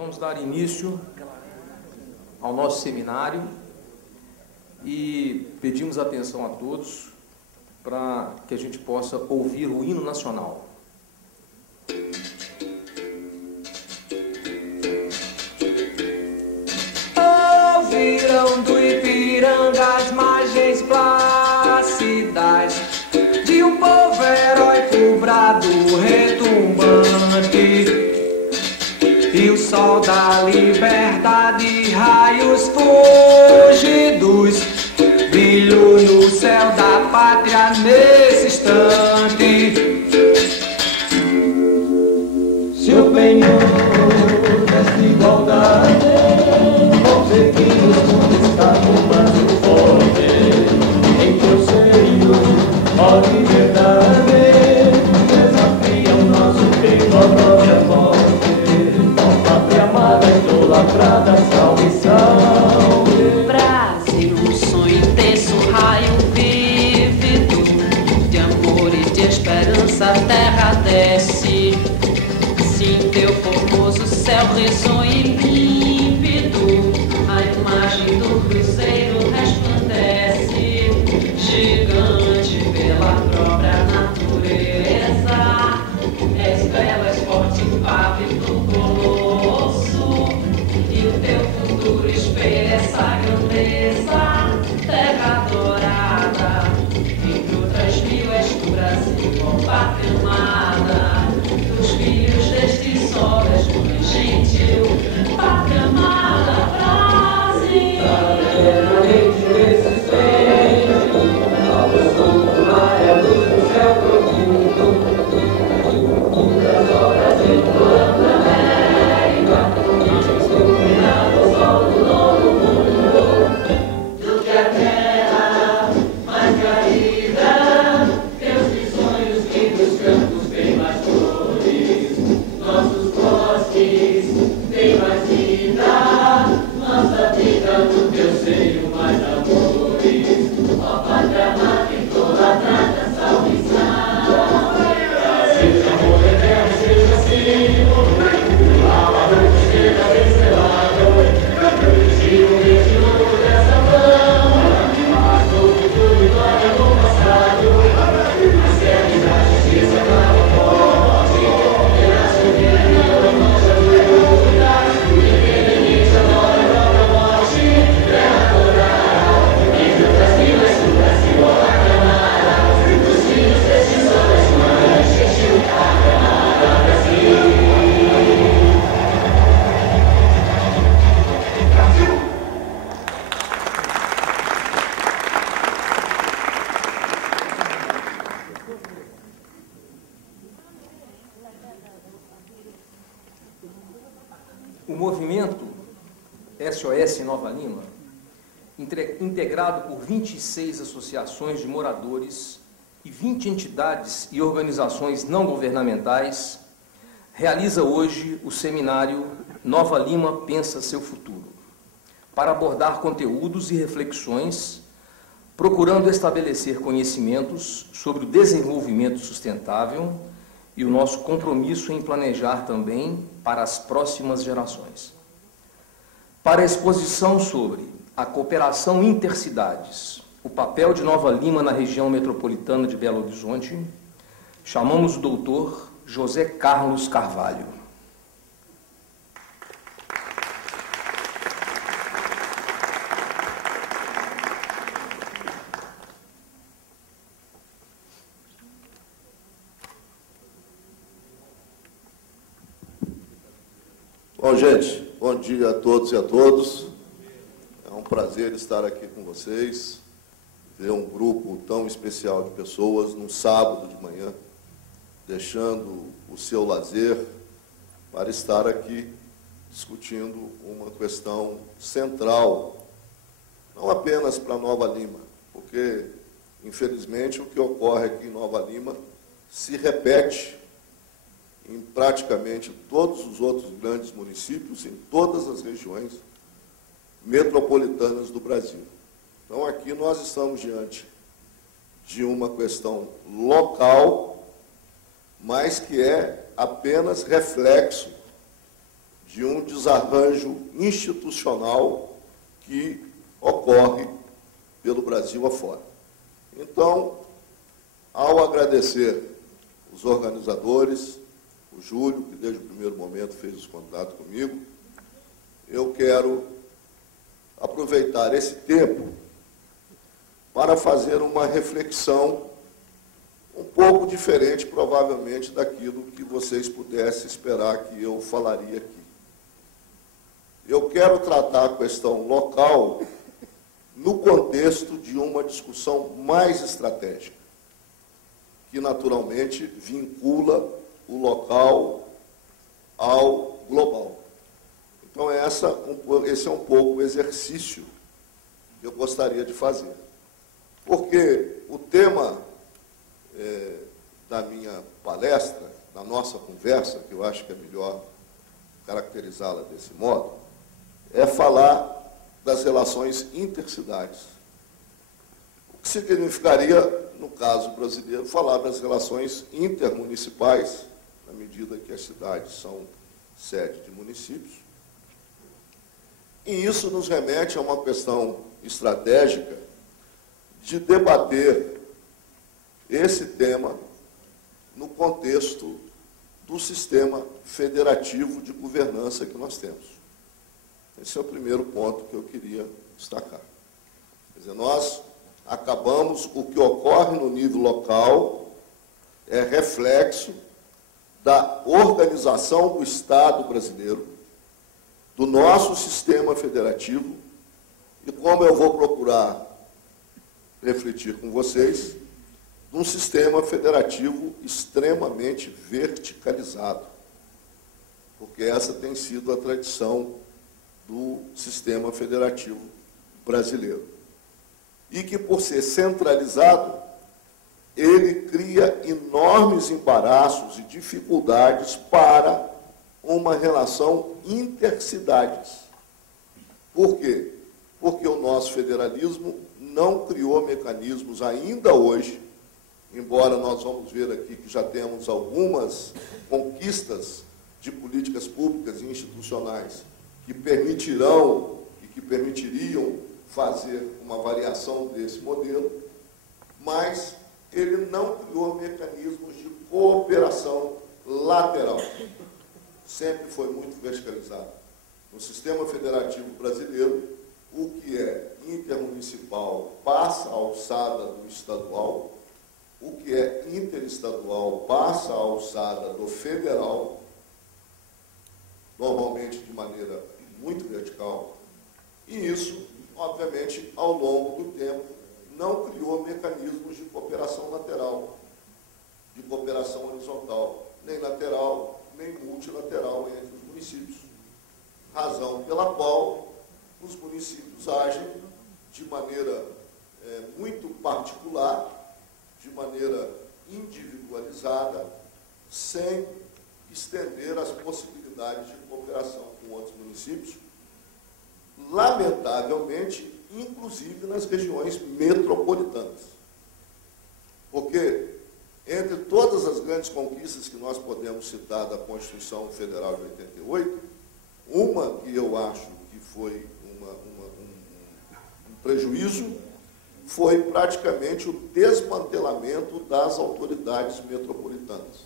vamos dar início ao nosso seminário e pedimos atenção a todos para que a gente possa ouvir o hino nacional. Ouviram do Ipiranga as margens plácidas de um povo heróico brado retumbante, e o sol da liberdade, raios fúlgidos, brilho no céu da pátria nesse instante. Se o penhor desta igualdade conseguimos conquistar com mais forte, em teu seio, ó liberdade, desafia o nosso peito à própria morte. Pátria amada, idolatrada, salve, salve. Brasil, um sonho intenso, um raio vívido de amor e de esperança, a terra desce. Sim, teu formoso céu risonho e límpido, a imagem do cruzeiro resplandece, gigante pela própria natureza. És bela, és forte, impávido, colosso, e o teu futuro espelha essa grandeza. Terra dourada, entre outras mil, és tu, Brasil, ó pátria amada, dos filhos deste sol, és mãe gentil, pátria amada, Brasil. Eternamente resistente, ao som do mar e a luz do céu profundo, das obras ecoando na América, iluminado ao sol do novo mundo, do que a terra mais caída, teus risonhos lindos campos têm mais flores, nossos bosques têm mais vida, nossa vida no teu seio mais amores, ó pátria amada idolatrada, salve, salve. Seja amor eterno, seja assim, a luz chega estrelado, tira o destino dessa mão, mas no futuro vitória no passado, a serve da justiça na morte, e na soberania da nossa luta, independente agora da morte, terra dourada, entre outras vilas do Brasil, ó pátria amada, dos filhos destes homens, mães, gentil, pátria amada, Brasil. O movimento SOS Nova Lima, integrado por 26 associações de moradores e 20 entidades e organizações não governamentais, realiza hoje o seminário Nova Lima Pensa Seu Futuro, para abordar conteúdos e reflexões, procurando estabelecer conhecimentos sobre o desenvolvimento sustentável e o nosso compromisso em planejar também para as próximas gerações. Para a exposição sobre a cooperação intercidades, o papel de Nova Lima na região metropolitana de Belo Horizonte, chamamos o doutor José Carlos Carvalho. Bom, gente, bom dia a todos e a todos. É um prazer estar aqui com vocês, ver um grupo tão especial de pessoas num sábado de manhã, deixando o seu lazer para estar aqui discutindo uma questão central, não apenas para Nova Lima, porque, infelizmente, o que ocorre aqui em Nova Lima se repete em praticamente todos os outros grandes municípios, em todas as regiões metropolitanas do Brasil. Então, aqui nós estamos diante de uma questão local, mas que é apenas reflexo de um desarranjo institucional que ocorre pelo Brasil afora. Então, ao agradecer os organizadores, o Júlio, que desde o primeiro momento fez os contatos comigo, eu quero aproveitar esse tempo para fazer uma reflexão um pouco diferente, provavelmente, daquilo que vocês pudessem esperar que eu falaria aqui. Eu quero tratar a questão local no contexto de uma discussão mais estratégica, que naturalmente vincula o local ao global. Então, esse é um pouco o exercício que eu gostaria de fazer. Porque o tema da minha palestra, da nossa conversa, que eu acho que é melhor caracterizá-la desse modo, é falar das relações intercidades. O que significaria, no caso brasileiro, falar das relações intermunicipais, na medida que as cidades são sede de municípios. E isso nos remete a uma questão estratégica de debater esse tema no contexto do sistema federativo de governança que nós temos. Esse é o primeiro ponto que eu queria destacar. Quer dizer, nós acabamos, o que ocorre no nível local é reflexo da organização do Estado brasileiro, do nosso sistema federativo, e como eu vou procurar refletir com vocês, de um sistema federativo extremamente verticalizado, porque essa tem sido a tradição do sistema federativo brasileiro. E que, por ser centralizado, ele cria enormes embaraços e dificuldades para uma relação intercidades. Por quê? Porque o nosso federalismo não criou mecanismos ainda hoje, embora nós vamos ver aqui que já temos algumas conquistas de políticas públicas e institucionais que permitirão e que permitiriam fazer uma variação desse modelo, mas ele não criou mecanismos de cooperação lateral. Sempre foi muito verticalizado. No sistema federativo brasileiro, o que é intermunicipal passa à alçada do estadual, o que é interestadual passa à alçada do federal, normalmente de maneira muito vertical, e isso, obviamente, ao longo do tempo, não criou mecanismos de cooperação lateral, de cooperação horizontal, nem lateral, nem multilateral entre os municípios. Razão pela qual os municípios agem de maneira muito particular, de maneira individualizada, sem estender as possibilidades de cooperação com outros municípios, lamentavelmente, inclusive nas regiões metropolitanas. Porque, entre todas as grandes conquistas que nós podemos citar da Constituição Federal de 88, uma que eu acho que foi um prejuízo foi praticamente o desmantelamento das autoridades metropolitanas,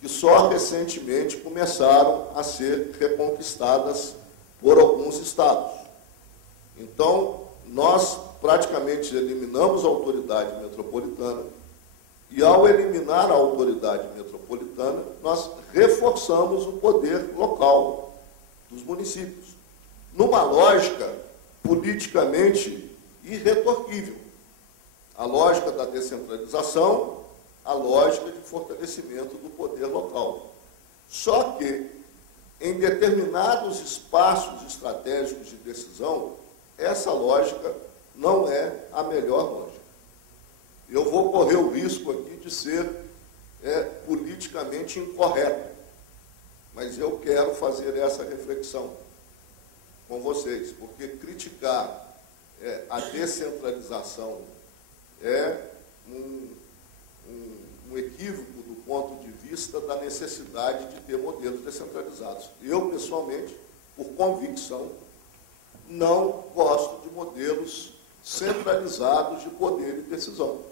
que só recentemente começaram a ser reconquistadas por alguns estados. Então, nós praticamente eliminamos a autoridade metropolitana, e ao eliminar a autoridade metropolitana, nós reforçamos o poder local dos municípios, numa lógica politicamente irretorquível. A lógica da descentralização, a lógica de fortalecimento do poder local. Só que, em determinados espaços estratégicos de decisão, essa lógica não é a melhor lógica. Eu vou correr o risco aqui de ser politicamente incorreto, mas eu quero fazer essa reflexão com vocês, porque criticar a descentralização é um equívoco do ponto de vista da necessidade de ter modelos descentralizados. Eu, pessoalmente, por convicção, não gosto de modelos centralizados de poder e decisão.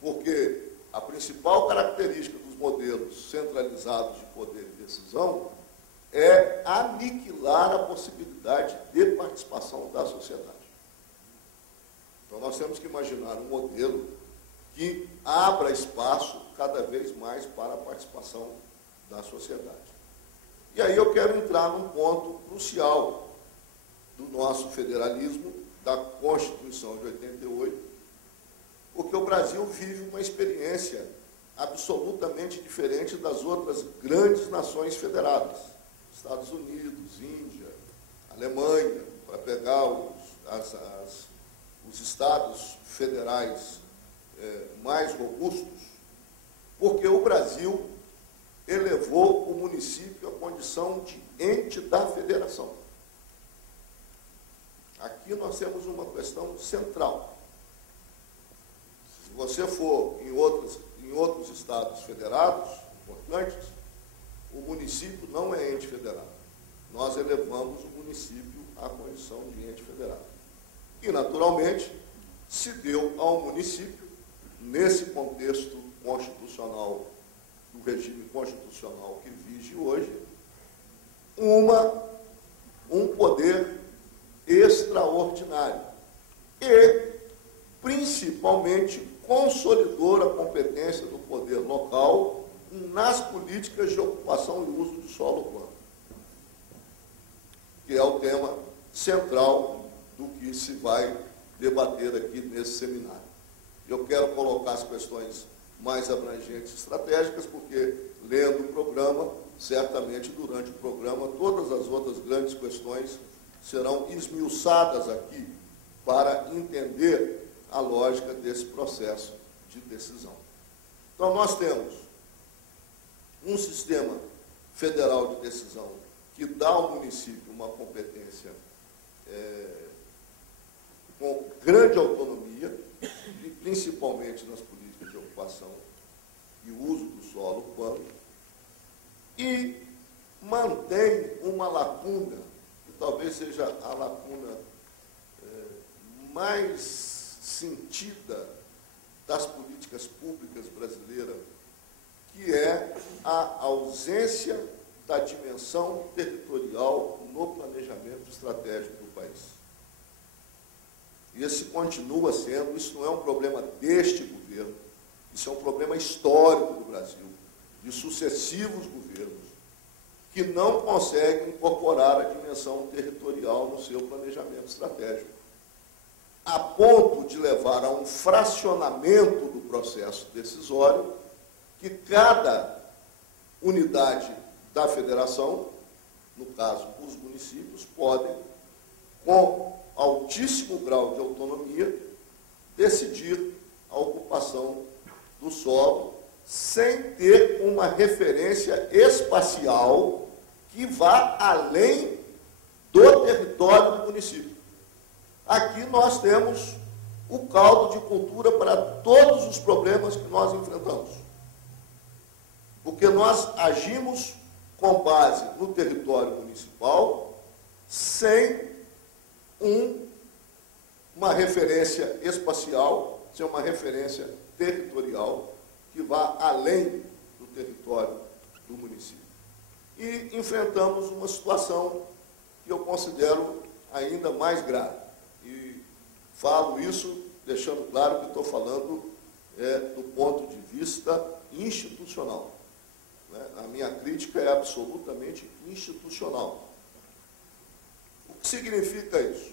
Porque a principal característica dos modelos centralizados de poder e decisão é aniquilar a possibilidade de participação da sociedade. Então, nós temos que imaginar um modelo que abra espaço cada vez mais para a participação da sociedade. E aí eu quero entrar num ponto crucial do nosso federalismo, da Constituição de 88, porque o Brasil vive uma experiência absolutamente diferente das outras grandes nações federadas. Estados Unidos, Índia, Alemanha, para pegar os estados federais mais robustos, porque o Brasil elevou o município à condição de ente da federação. Aqui nós temos uma questão central. Se você for em outros estados federados importantes, o município não é ente federado. Nós elevamos o município à condição de ente federado. E, naturalmente, se deu ao município, nesse contexto constitucional, do regime constitucional que vige hoje, um poder extraordinário e, principalmente, consolidou a competência do poder local nas políticas de ocupação e uso do solo urbano, que é o tema central do que se vai debater aqui nesse seminário. Eu quero colocar as questões mais abrangentes e estratégicas, porque, lendo o programa, certamente, durante o programa, todas as outras grandes questões serão esmiuçadas aqui para entender a lógica desse processo de decisão. Então, nós temos um sistema federal de decisão que dá ao município uma competência com grande autonomia, e principalmente nas políticas de ocupação e uso do solo urbano, e mantém uma lacuna, que talvez seja a lacuna mais sentida das políticas públicas brasileiras, que é a ausência da dimensão territorial no planejamento estratégico do país. E esse continua sendo, isso não é um problema deste governo, isso é um problema histórico do Brasil, de sucessivos governos, que não conseguem incorporar a dimensão territorial no seu planejamento estratégico, a ponto de levar a um fracionamento do processo decisório, que cada unidade da federação, no caso os municípios, podem, com altíssimo grau de autonomia, decidir a ocupação do solo sem ter uma referência espacial que vá além do território do município. Aqui nós temos o caldo de cultura para todos os problemas que nós enfrentamos. Porque nós agimos com base no território municipal, sem uma referência espacial, sem uma referência territorial que vá além do território do município. E enfrentamos uma situação que eu considero ainda mais grave. E falo isso deixando claro que estou falando do ponto de vista institucional. A minha crítica é absolutamente institucional. O que significa isso?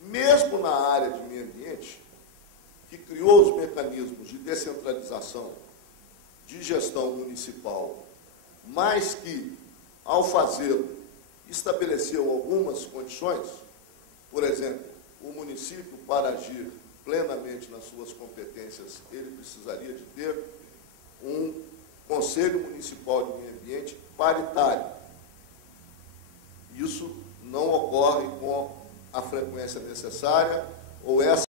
Mesmo na área de meio ambiente, que criou os mecanismos de descentralização, de gestão municipal, mas que, ao fazê-lo, estabeleceu algumas condições, por exemplo, o município, para agir plenamente nas suas competências, ele precisaria de ter um Conselho Municipal de Meio Ambiente paritário. Isso não ocorre com a frequência necessária, ou essa